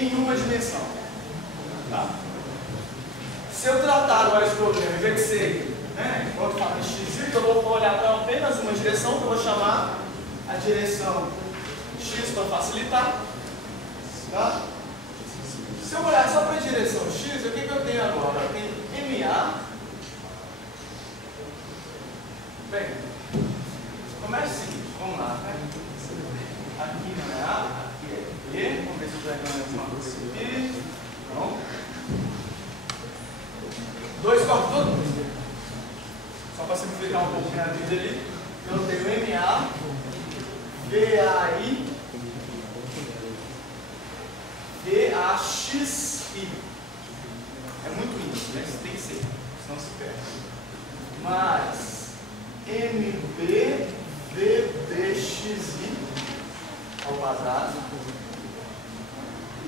em uma dimensão. Tá? Se eu tratar agora esse problema, em vez de ser, enquanto falo em x, eu vou olhar para apenas uma direção, que eu vou chamar a direção x para facilitar. Tá? Se eu olhar só para a direção x, o que eu tenho agora? Eu tenho MA. Bem, começa assim, vamos lá. Aqui não é A, aqui é B. Vamos ver se eu estou errando alguma coisa aqui. Não. 2 corta tudo? Só para simplificar um pouquinho a vida ali. Eu tenho MA, VAI, VAXI. É muito índice, né? Isso tem que ser, senão se perde. Mais MB, VBXI ao quadrado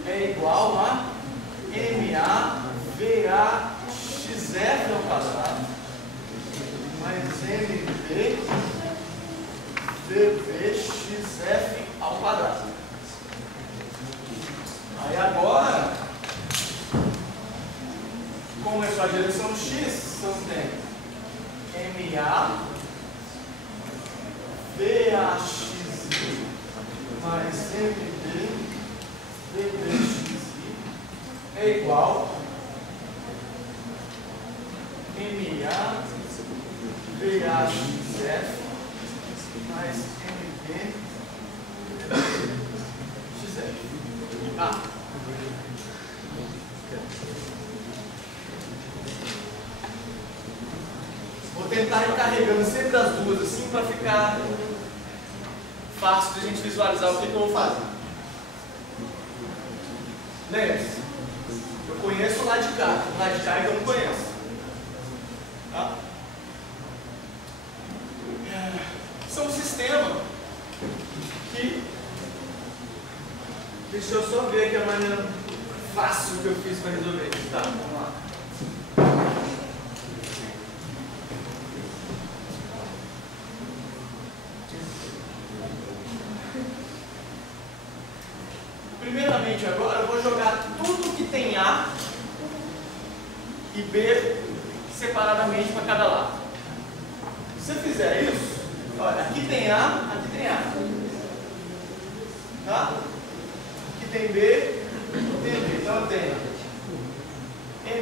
é igual a MA, VAXF ao quadrado mais MB, VBXF ao quadrado. Aí agora, como é só a direção x, então tem MA, VAXI mais MB, VBXI é igual MA, VAXF mais MB, VBXF. Tá? Vou tentar ir carregando sempre as duas assim para ficar fácil de a gente visualizar o que eu vou fazer. Lembre-se, eu conheço o lado de cá eu não conheço. Tá? São um sistema que, deixa eu só ver aqui a maneira fácil que eu fiz para resolver isso. Tá, vamos lá. Primeiramente agora eu vou jogar tudo que tem A e B separadamente para cada lado. Se eu fizer isso, olha, aqui tem A, aqui tem A. Tá? Aqui tem B, tem B. Então eu tenho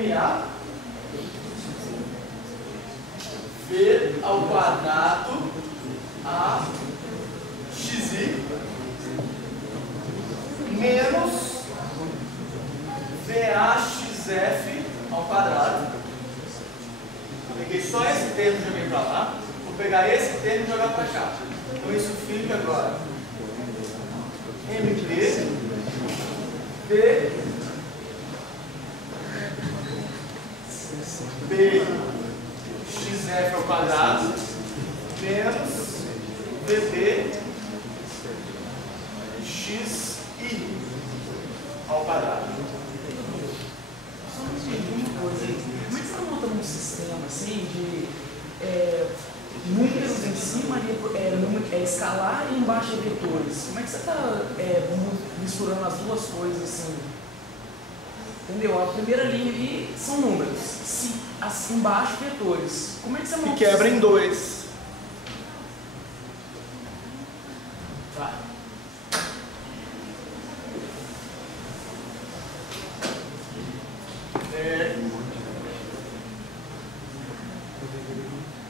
MA, V ao quadrado, A, XI, menos VAXF ao quadrado. Peguei só esse termo e joguei para lá. Vou pegar esse termo e jogar para cá. Então isso fica agora MB, B, BXF ao quadrado, menos VB, XI ao quadrado. Só me pergunta uma coisa, como é que você está montando um sistema assim de números em cima, escalar e embaixo de vetores? Como é que você está misturando as duas coisas assim? Entendeu? A primeira linha ali são números, embaixo vetores. Como é que você monta? E quebra em dois. Tá.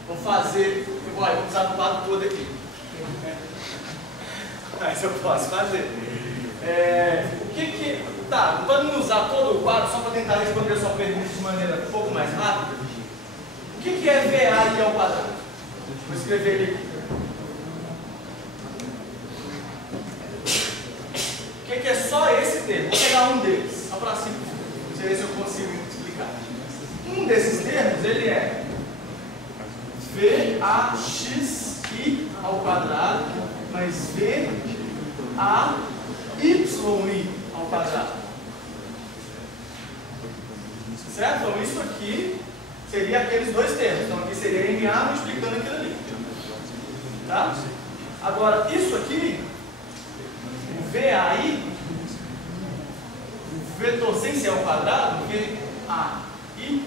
Vou fazer. Olha, vou usar o quadro todo aqui. Mas eu posso fazer. Tá, para não usar todo o quadro, só para tentar responder a sua pergunta de maneira um pouco mais rápida. O que é VA ao quadrado? Vou escrever ele aqui. O que é só esse termo? Vou pegar um deles, só para assim, ver se eu consigo explicar. Um desses termos, ele é VAXI ao quadrado mais VAYI ao quadrado. Certo? Então isso aqui seria aqueles dois termos. Então aqui seria MA multiplicando aquilo ali. Tá? Agora isso aqui, o VAI, vetor sem ser ao quadrado, porque A I,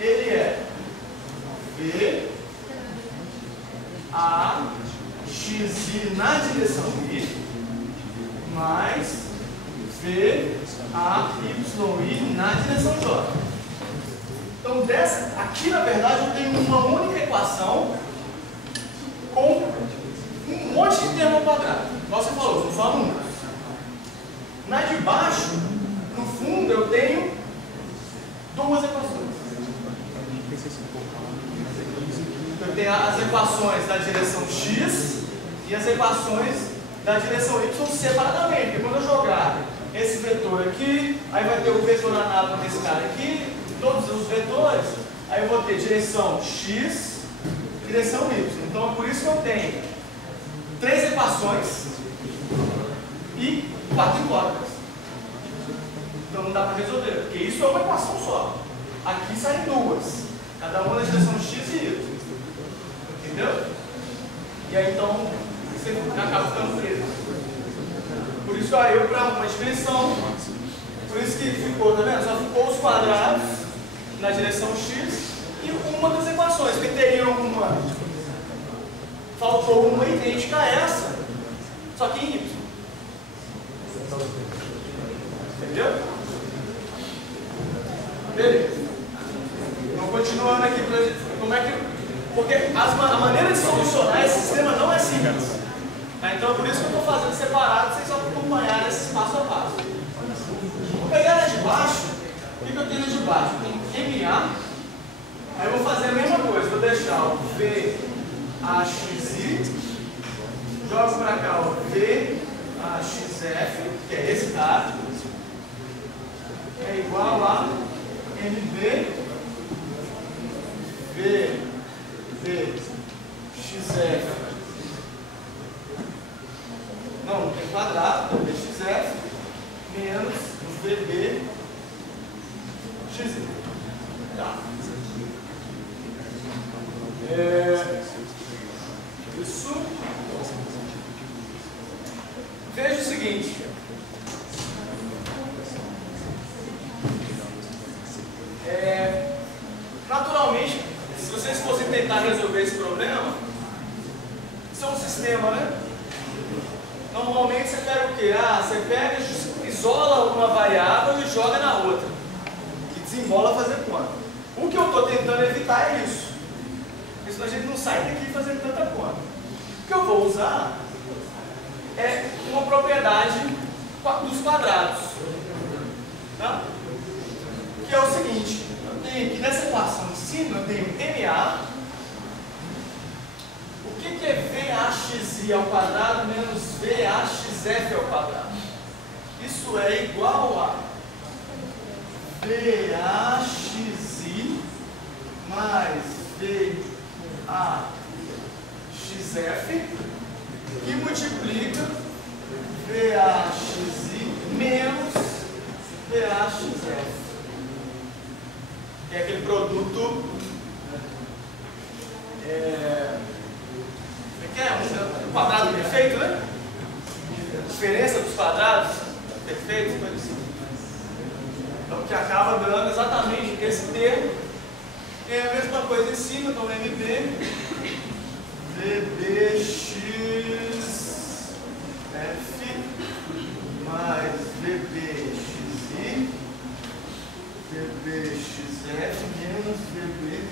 ele é V A x i na direção I mais V A y i na direção J. Então, aqui na verdade eu tenho uma única equação com um monte de termo ao quadrado. Igual você falou, são só números. Na de baixo, no fundo, eu tenho duas equações. Eu tenho as equações da direção x e as equações da direção y separadamente. Porque quando eu jogar esse vetor aqui, aí vai ter o vetor análogo desse cara aqui, todos os vetores, aí eu vou ter direção x e direção y. Então é por isso que eu tenho 3 equações e 4 incógnitas. Então não dá para resolver, porque isso é uma equação só. Aqui saem duas, cada uma na direção x e y. Entendeu? E aí então você acaba ficando preso. Por isso aí eu para uma dimensão, por isso que ficou, tá vendo? Só ficou os quadrados na direção x e uma das equações, que teria uma, faltou uma idêntica a essa, só que em y. Entendeu? Beleza. Então continuando aqui, como é que, porque a maneira de solucionar esse sistema não é simples. Tá? Então é por isso que eu estou fazendo separado, vocês vão acompanhar esse passo a passo. Vou pegar a de baixo. O que eu tenho de baixo? Eu tenho MA. Aí eu vou fazer a mesma coisa. Vou deixar o VAXI. Jogo para cá o VAXF, que é esse cara. É igual a MB VXF. Não tem quadrado, VXF menos VB x. Tá. Isso. Veja o seguinte. Naturalmente, se vocês fossem tentar resolver esse problema, isso é um sistema, né? Normalmente você pega o quê? Você pega e isola uma variável e joga na outra. E desembola fazer conta. O que eu estou tentando evitar é isso. Porque senão a gente não sai daqui fazendo tanta conta. O que eu vou usar é uma propriedade dos quadrados. Tá? Que é o seguinte. Eu tenho aqui nessa equação em cima, eu tenho MA. O que é VAXI ao quadrado menos VAXF ao quadrado? Isso é igual a VAXI mais VAXF, que multiplica VAXI menos VAXF. Que é aquele produto. Um quadrado perfeito, né? A diferença dos quadrados perfeitos, coisa assim. Então, que acaba dando exatamente esse termo. É a mesma coisa em cima, então MB, VBXF mais VBXI, VBXF menos VBXI.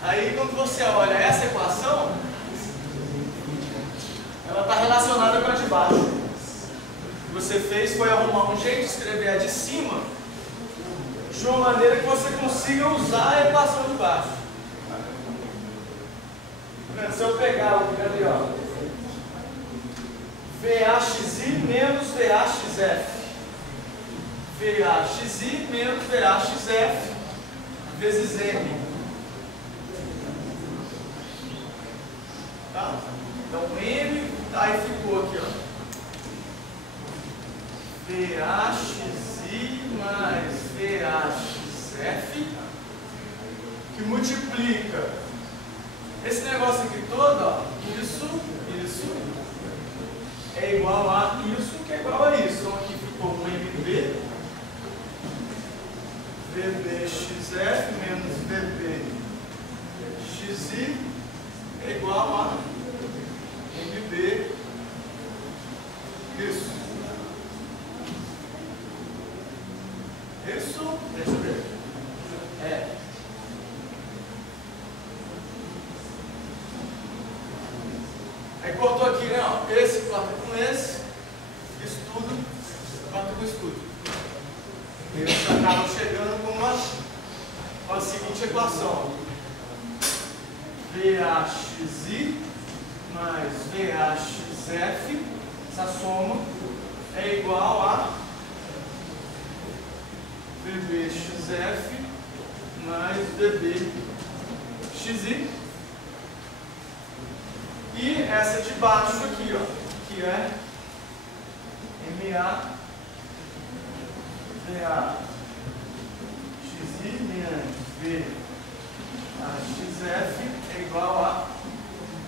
Aí, quando você olha essa equação, ela está relacionada com a de baixo. O que você fez foi arrumar um jeito de escrever a de cima de uma maneira que você consiga usar a equação de baixo. Se eu pegar o ali, ó, VAXI menos VAXF, VAXI menos VAXF vezes M. Tá? Então M, aí ficou aqui, ó, VAXI mais VAXF, que multiplica esse negócio aqui todo, ó, isso, é igual a isso, que é igual a isso. Então aqui ficou um MB, VBXF menos VBXI é igual a MB, isso. Isso, deixa eu ver. Aí cortou aqui, né? Ó. Esse corta com esse, isso tudo corta com isso tudo. E você acaba chegando com a seguinte equação: VAXI mais VAXF, essa soma é igual a VBXF mais VBXI. E essa de baixo aqui, ó, que é MA VAXI menos VAXF é igual a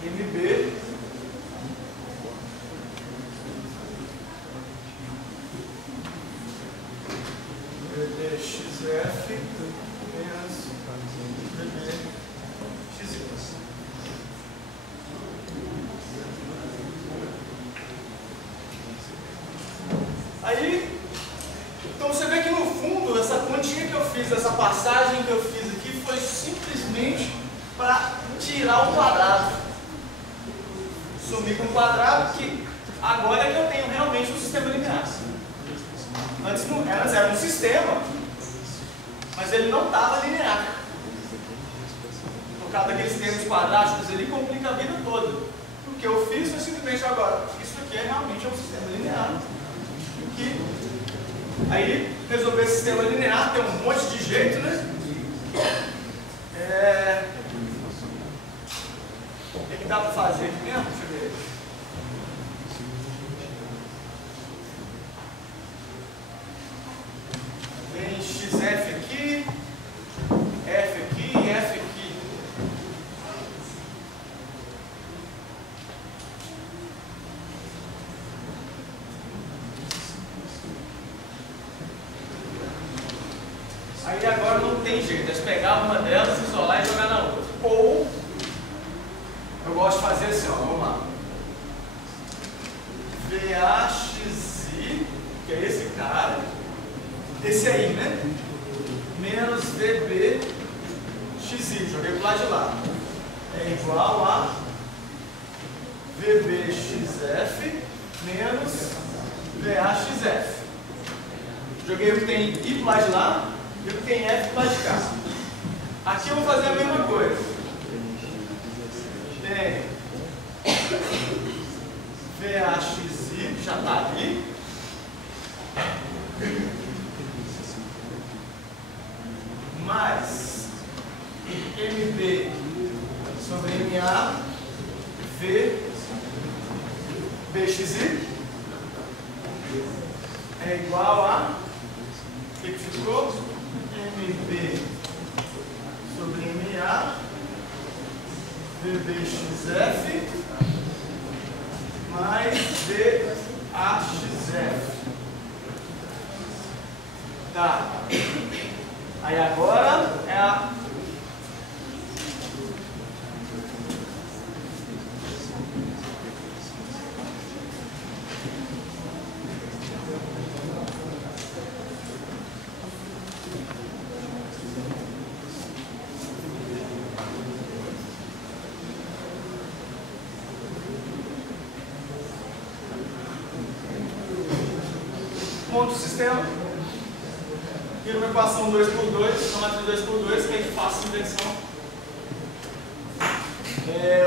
MB VBXF menos VBXI. Aí, então você vê que no fundo, essa continha que eu fiz, essa passagem que eu fiz aqui, foi simplesmente para tirar o quadrado. Sumir com o quadrado, que agora é que eu tenho realmente um sistema linear. Antes era um sistema, mas ele não estava linear. Por causa daqueles termos quadráticos, ele complica a vida toda. O que eu fiz foi simplesmente agora, isso aqui é realmente um sistema linear. Aí, resolver esse sistema linear, tem um monte de jeito, né? O que dá para fazer aqui mesmo? Deixa eu ver. Tem XF aqui, F aqui e F aqui. Aí agora não tem jeito, é pegar uma delas, isolar e jogar na outra. Ou, eu gosto de fazer assim, ó, vamos lá. VAXI, que é esse cara, esse aí, né? Menos VBXI, joguei pro lado de lá. É igual a VBXF menos VAXF. Joguei o que tem I pro lado de lá. E o que tem F para de cá. Aqui eu vou fazer a mesma coisa. Tem VAXI, já está ali. Mais MB sobre MA VBXI é igual a, o que ficou? MB sobre MA VBXF mais VAXF. Tá. Aí agora é a monta o sistema, vira uma equação 2×2, uma matriz 2×2, que a gente faz a inversão.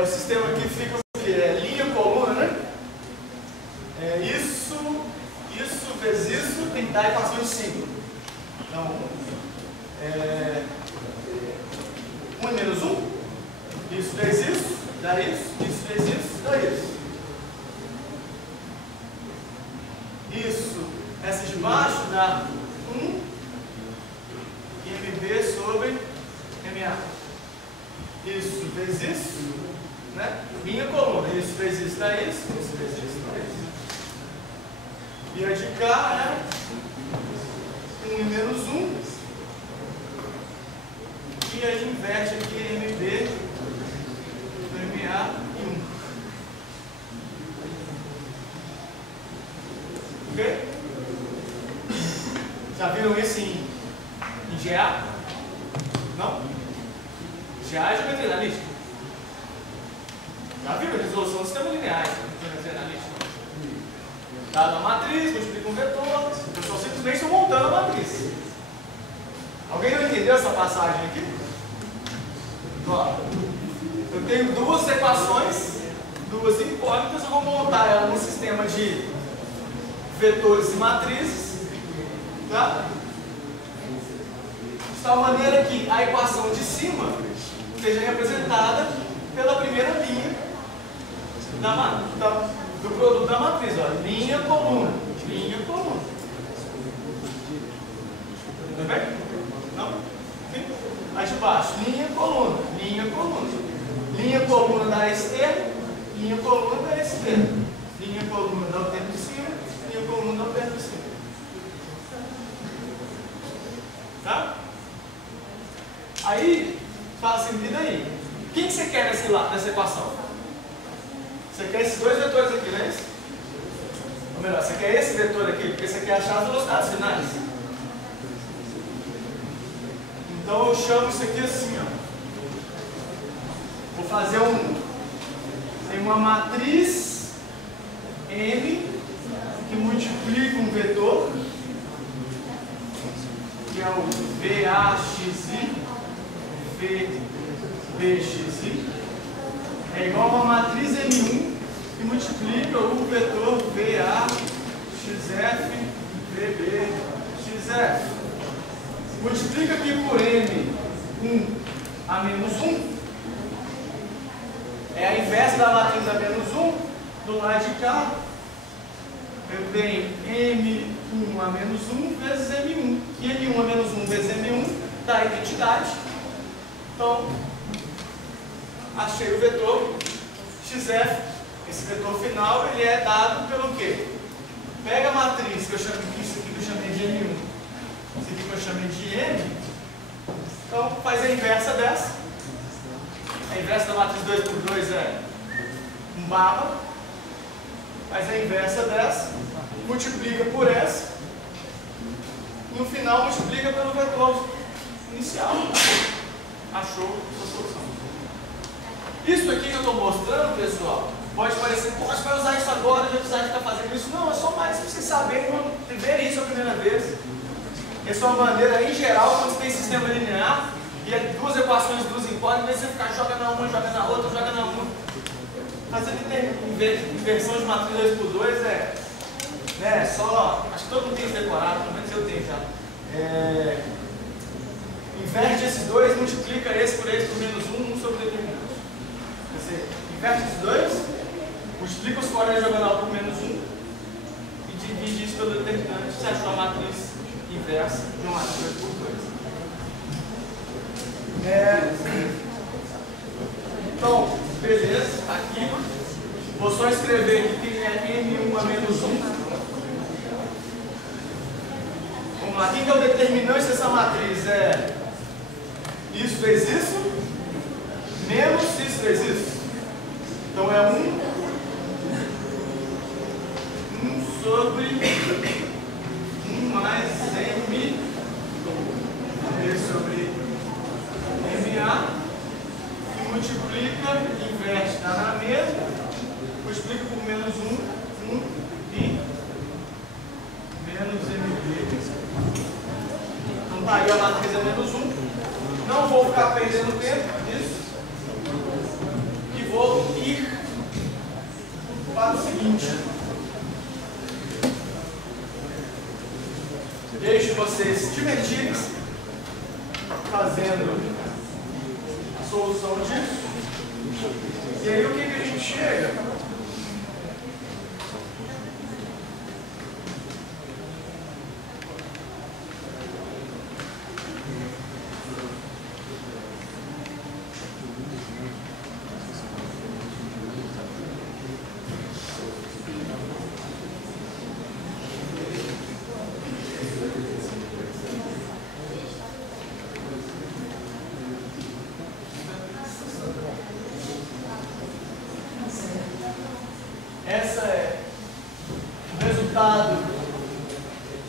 O sistema aqui fica o que? Linha, coluna, né? Isso vezes isso tem que dar a equação de símbolo. Então, 1 menos 1, isso vezes isso, dá isso vezes isso, dá isso. Isso. Essa de baixo dá 1 MB sobre MA. Isso vezes isso, né? Minha coluna. Isso vezes isso dá isso vezes isso dá isso. E a de cá é 1 e menos 1. E aí inverte aqui MB do MA e 1. Ok? Já viram isso em GA? Não? GA é geometria analítica. Já viram a resolução do sistema linear? Geometria analítica. Dada a matriz, multiplica um vetor, o pessoal simplesmente está montando a matriz. Alguém não entendeu essa passagem aqui? Ó, eu tenho duas equações, duas incógnitas, eu vou montar ela num sistema de vetores e matrizes, tá? De tal maneira que a equação de cima seja representada pela primeira linha do produto da matriz, ó, linha, coluna, linha, coluna. Tudo bem? Não? Sim? Aí de baixo, linha, coluna, linha, coluna. Linha, coluna da esquerda, linha, coluna da esquerda. Linha, coluna da alterno de cima, linha, coluna da alterno de cima. Tá? Aí, fala assim, e daí? Quem que você quer nessa equação? Você quer esses dois vetores aqui, não é isso? Ou melhor, você quer esse vetor aqui, porque você quer achar as velocidades finais. Então eu chamo isso aqui assim, ó. Vou fazer tem uma matriz M que multiplica um vetor, que é o VAXI, VBXI, é igual a uma matriz M1 que multiplica o vetor VAXF, VBXF. Multiplica aqui por M1 a menos 1. É a inversa da matriz a menos 1. Do lado de cá, eu tenho M1 a menos 1 vezes M1. E M1 a menos 1 vezes M1 dá a identidade. Então, achei o vetor XF. Esse vetor final ele é dado pelo quê? Pega a matriz que eu chamo isso aqui que eu chamei de M1. Isso aqui que eu chamei de M. Então, faz a inversa dessa. A inversa da matriz 2 por 2 é 1 barra. Faz a inversa dessa. Multiplica por essa. No final, multiplica pelo vetor inicial. Achou a solução. Isso aqui que eu estou mostrando, pessoal, pode parecer, poxa, vai usar isso agora, já precisa estar fazendo isso. Não, é só mais para vocês saberem quando verem isso a primeira vez. Essa é uma maneira, em geral, quando você tem sistema linear e é duas equações, duas incógnitas, você ficar joga na uma, joga na outra, joga na uma. Fazer inversão de matriz 2 por 2 né, só, acho que todo mundo tem isso decorado, pelo menos eu tenho já. Inverte esses dois, multiplica esse por menos 1 sobre determinante. Você inverte esses dois, multiplica os fora diagonal por menos 1 e divide isso pelo determinante. Você achou a matriz inversa de uma matriz 2 por 2. Então, beleza, aqui. Vou só escrever aqui que é M1 a menos 1. Vamos lá, quem que é o determinante dessa matriz? É isso vezes isso, menos isso vezes isso. Então é 1 sobre 1 mais M sobre MA, que multiplica, inverte, está na mesma, multiplica por menos 1 e menos MB. Então tá aí a matriz é menos 1. Não vou ficar perdendo tempo nisso. E vou ir para o seguinte. Deixo vocês se divertirem fazendo a solução disso. E aí o que a gente chega?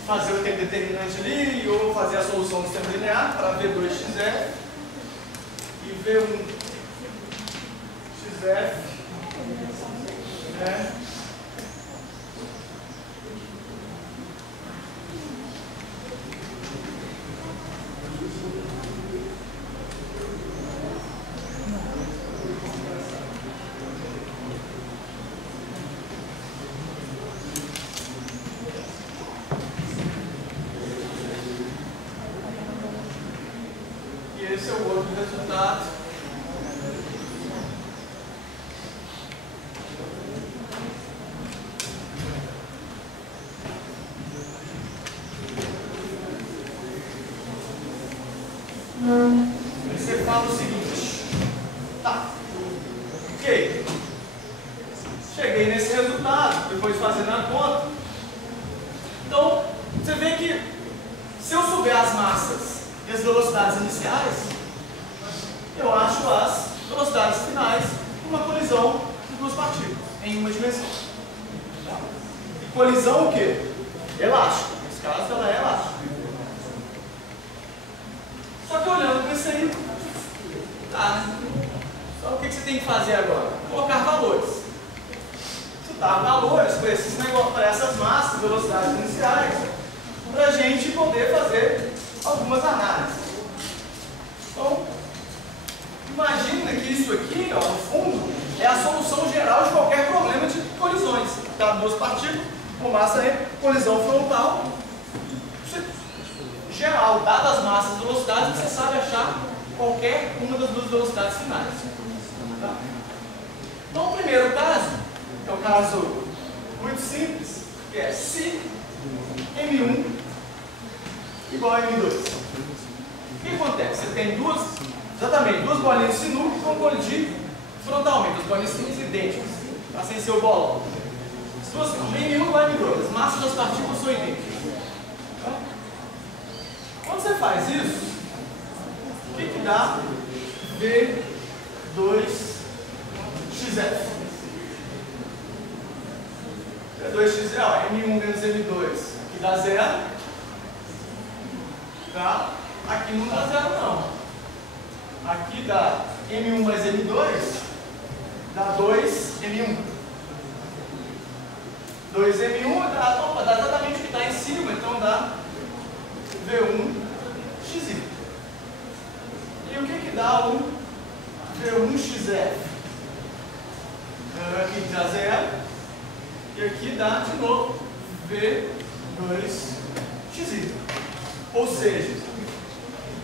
fazer o tempo determinante ali, ou fazer a solução do sistema linear para V2xf e V1xf, né? Esse é o outro resultado. Você fala o seguinte, tá, ok, cheguei nesse resultado, depois de fazendo a conta. Então, você vê que se eu souber as massas e as velocidades iniciais, eu acho as velocidades finais uma colisão de duas partículas em uma dimensão. E colisão o quê? Elástica. Nesse caso, ela é elástica. Só que olhando para isso aí, tá, né? Só o que você tem que fazer agora? Colocar valores. Citar valores para esses negócios, para essas massas, velocidades iniciais, para a gente poder fazer algumas análises. Então, imagina que isso aqui, ó, no fundo, é a solução geral de qualquer problema de colisões. Tá? Duas partículas, com massa em colisão frontal. Geral, dadas as massas e velocidades, você sabe achar qualquer uma das duas velocidades finais. Tá? Então, o primeiro caso é o caso muito simples, que é se M1 igual a M2. O que acontece? Você tem duas bolinhas de sinuca que vão colidir frontalmente, as bolinhas de sinuca idênticas, tá? Sem ser o bolão. M1 igual a M2, as massas das partículas são idênticas. Tá? Quando você faz isso, o que dá V2xf? V2xf, ó, M1 menos M2, aqui dá 0. Tá? Aqui não dá 0 não. Aqui dá M1 mais M2, dá 2M1. 2M1 dá exatamente o que está em cima, então dá V1xy. E o que dá o V1xf? Aqui dá 0. E aqui dá de novo V2xy. Ou seja,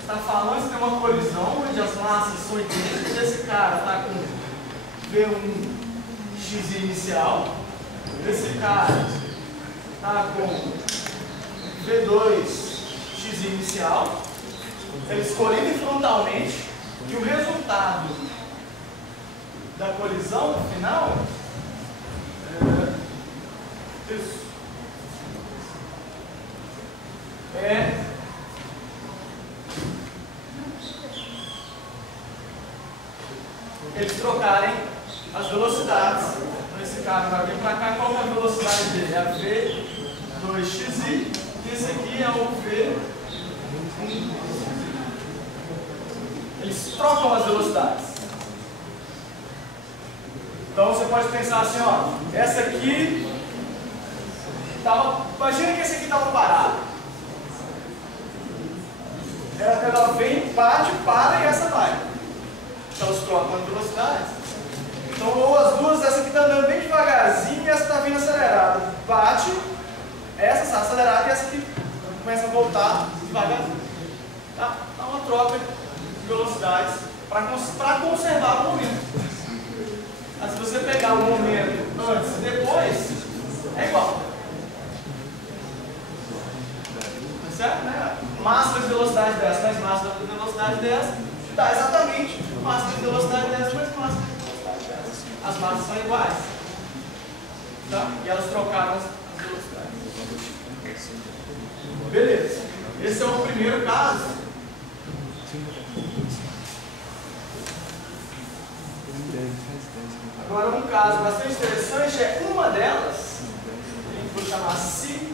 está falando que tem uma colisão onde as massas são idênticas. Esse cara está com V1xy inicial. Esse cara está com V2xy inicial. Eles colidem frontalmente. E o resultado da colisão no final é eles trocarem as velocidades. Então esse cara vai vir para cá, qual é a velocidade dele? É a V2xy e esse aqui é o V1. Eles trocam as velocidades. Então você pode pensar assim, ó, essa aqui imagina que esse aqui estava parado. Ela vem, bate, para e essa vai. Então eles trocam as velocidades. Então, ou as duas, essa aqui está andando bem devagarzinho e essa está vindo acelerada. Bate, essa está acelerada e essa aqui começa a voltar devagarzinho. Tá? Então, uma troca de velocidades para conservar o momento. Mas se você pegar o momento antes e depois, é igual. Certo? Né? Massa de velocidade dessa mais massa de velocidade dessa dá exatamente massa de velocidade dessa mais massa de velocidade dessa. As massas são iguais. Tá? E elas trocaram as velocidades. Beleza. Esse é o primeiro caso. Agora um caso bastante interessante é uma delas, que a gente vai chamar si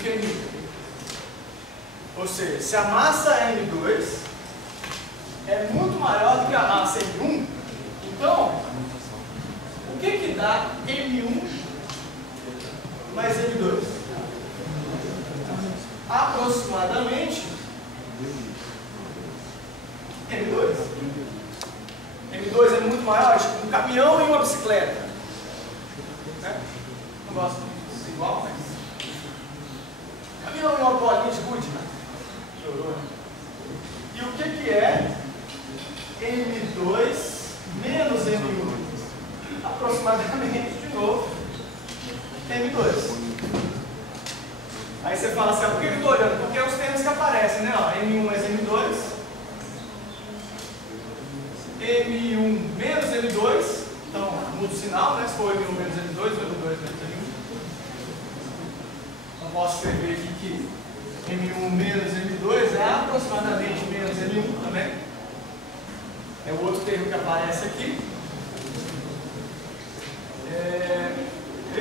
que M1. Ou seja, se a massa M2 é muito maior do que a massa M1, então, o que dá M1 mais M2? Aproximadamente M2. M2 é muito maior, tipo um caminhão e uma bicicleta. Né? Não gosto muito de igual, mas... Caminhão e uma bolinha de gude. Chorou, né? E o que é M2 menos M1? Aproximadamente, de novo, M2. Aí você fala assim, por que eu estou olhando? Porque é os termos que aparecem, né? Ó, M1 mais M2, M1 menos M2, então muda o sinal, né? Se for M1 menos M2, M2 menos M1. Então posso escrever aqui que M1 menos M2 é aproximadamente menos M1 também. É o outro termo que aparece aqui.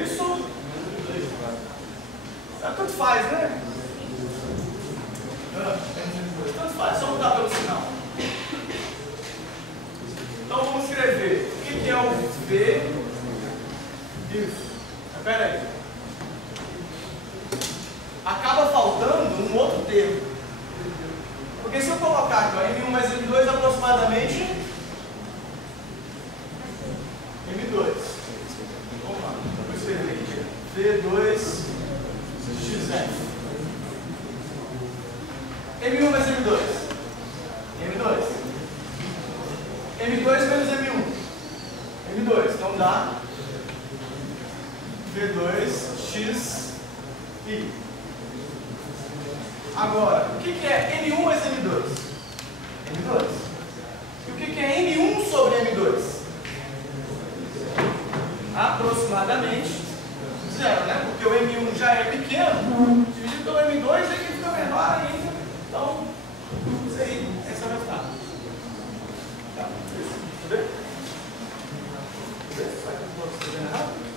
Isso tanto faz, né? Tanto faz, só mudar pelo sinal. Então vamos escrever o que é o V. Isso. Espera aí. Acaba faltando um outro termo. Porque se eu colocar aqui, ó, M1 mais M2 é aproximadamente M2. Vamos lá, vou escrever aqui. V2 XF. M1 mais M2. M2. M2 menos M1. M2. Então dá V2XI. Agora, o que é M1 mais M2? M2. E o que é M1 sobre M2? Aproximadamente 0, né? Porque o M1 já é pequeno, dividido pelo M2 ele fica menor ainda. Então, isso aí, esse é o resultado. Tá? Deixa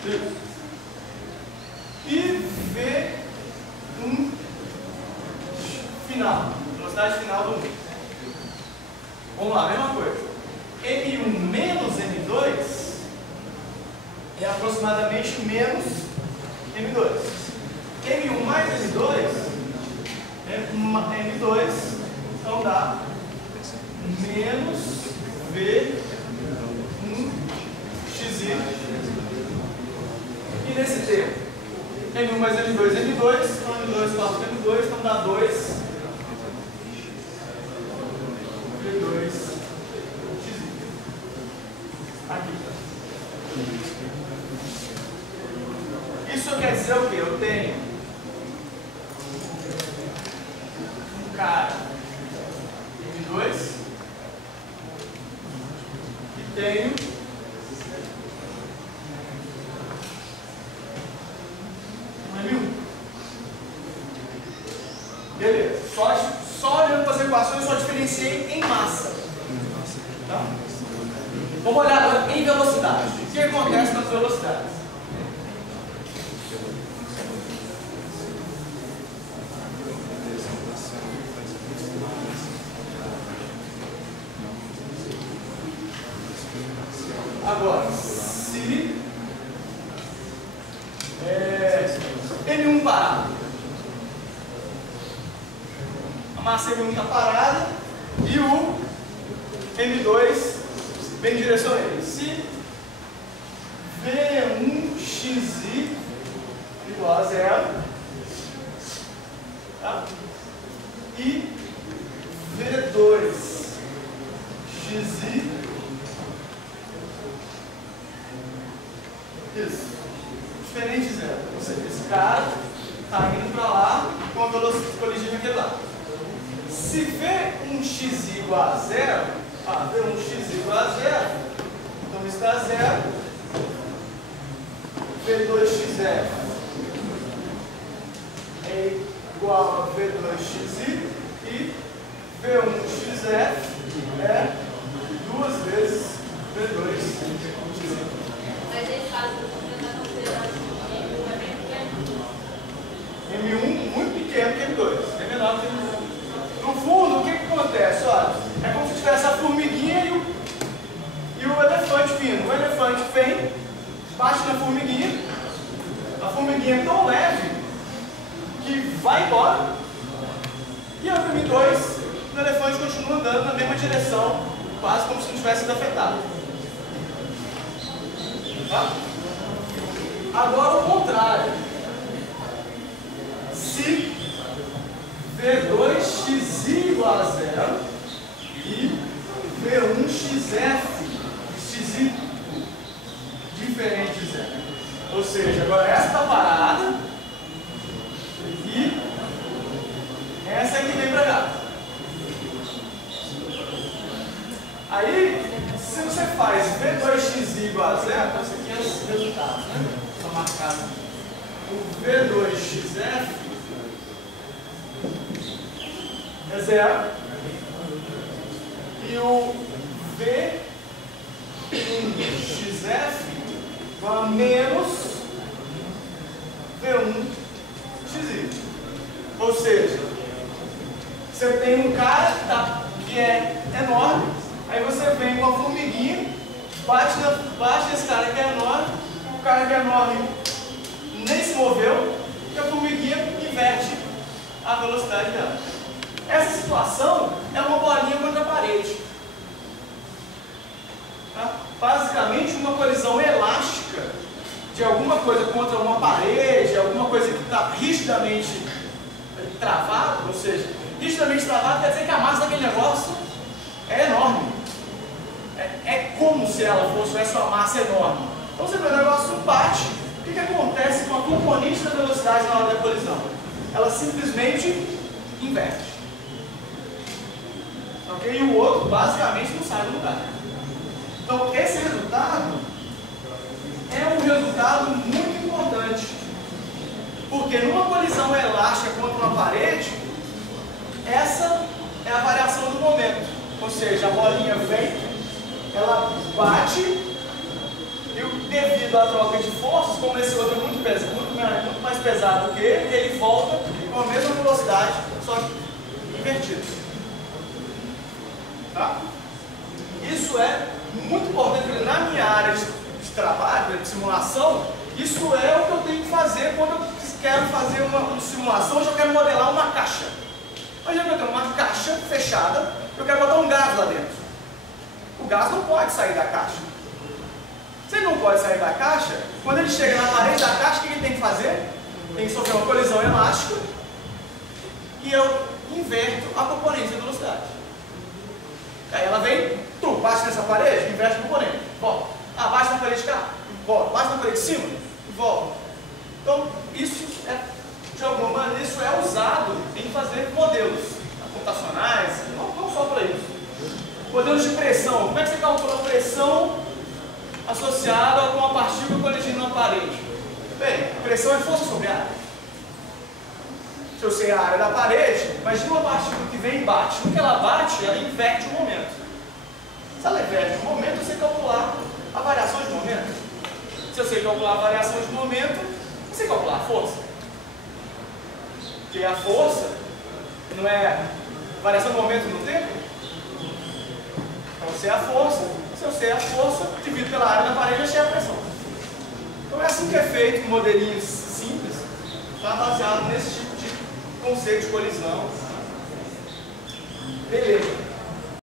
eu ver. E V1 final, velocidade final do 1. Vamos lá, mesma coisa. M1 menos M2 é aproximadamente menos M2. M1 mais M2 é M2, então dá menos V1XI. E nesse termo, M1 mais M2, M2, então M2 passa por M2, então dá 2 V2XI. Aqui. Isso quer dizer o quê? Eu tenho um cara M2 e tenho um M1. Beleza. Só olhando para as equações, só diferenciei em massa. Tá? Vamos olhar agora em velocidade. O que acontece nas velocidades? Agora, se M1 parado, a massa M1 está parada e o M2 vem em direção a ele. Se V1XI igual a 0, tá? E V2XI isso, diferente de 0. Ou seja, esse cara está indo para lá com a velocidade coligindo aquele lado. Se V1XI igual a 0, V1XI igual a 0, então isso dá 0. V2XF é igual a V2XI e V1XF é 2 vezes V2XI. Mas eles fazem o que está considerando M1 é bem pequeno. M1 formiguinha é tão leve que vai embora. E eu imprimi 2, o elefante continua andando na mesma direção, quase como se não tivesse sido afetado. Tá? Agora o contrário. Se V2xi igual a 0 e V1xf, xi diferente de 0. Ou seja, agora essa está parada e essa aqui vem para cá. Aí, se você faz V2xi igual a 0, então isso aqui é os resultados, né? Está marcado. O V2xf é 0 e o V1xf igual a menos V1xi. Ou seja, você tem um cara que é enorme, aí você vem com a formiguinha, bate nesse cara que é enorme, o cara que é enorme nem se moveu, e a formiguinha inverte a velocidade dela. Essa situação é uma bolinha contra a parede. Tá? Basicamente uma colisão elástica de alguma coisa contra uma parede, alguma coisa que está rigidamente travada, ou seja, rigidamente travada quer dizer que a massa daquele negócio é enorme. É como se ela fosse uma massa enorme. Então você vê o negócio bate, o que acontece com a componente da velocidade na hora da colisão? Ela simplesmente inverte. Okay? E o outro basicamente não sai do lugar. Então esse resultado é um resultado muito importante, porque numa colisão elástica contra uma parede, essa é a variação do momento, ou seja, a bolinha vem, ela bate e devido à troca de forças, como esse outro é muito mais pesado que ele volta com a mesma velocidade, só que invertido. Tá? Isso é muito importante, porque na minha área de trabalho, de simulação, isso é o que eu tenho que fazer quando eu quero fazer uma simulação, eu já quero modelar uma caixa. Imagina que eu tenho uma caixa fechada, eu quero botar um gás lá dentro. O gás não pode sair da caixa. Se ele não pode sair da caixa, quando ele chega na parede da caixa, o que ele tem que fazer? Tem que sofrer uma colisão elástica e eu inverto a componente da velocidade. Aí ela vem, bate nessa parede, inverte a componente, volta. Bate na parede de cá, volta. Bate na parede de cima, volta. Então, isso é, de alguma maneira, isso é usado em fazer modelos computacionais, não só para isso. Modelos de pressão. Como é que você calcula a pressão associada com a partícula colidindo na parede? Bem, pressão é força sobre área. Se eu sei a área da parede, imagina uma partícula que vem e bate. No que ela bate, ela inverte o momento. Se ela inverte o momento, eu sei calcular a variação de momento. Se eu sei calcular a variação de momento, eu sei calcular a força. Porque a força não é variação de momento no tempo? Então eu sei a força, se eu sei a força, divido pela área da parede, eu sei a pressão. Então é assim que é feito, modelinhos simples, tá baseado nesse tipo de conceito de colisão. Beleza.